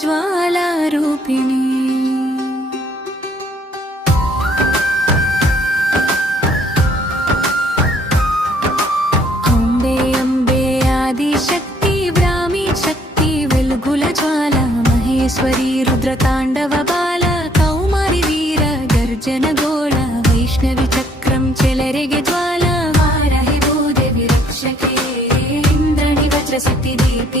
ज्वालारूपिणी अम्बे अम्बे आदिशक्ति ब्राह्मी शक्ति वेलुगुल ज्वाला महेश्वरी रुद्रताण्डव बाल कौमारी वीर गर्जन गोल वैष्णवी चक्रं चेलरेगे ज्वाला वाराहि भूदेवी रक्षके इंद्रणी वज्रशक्ति दीप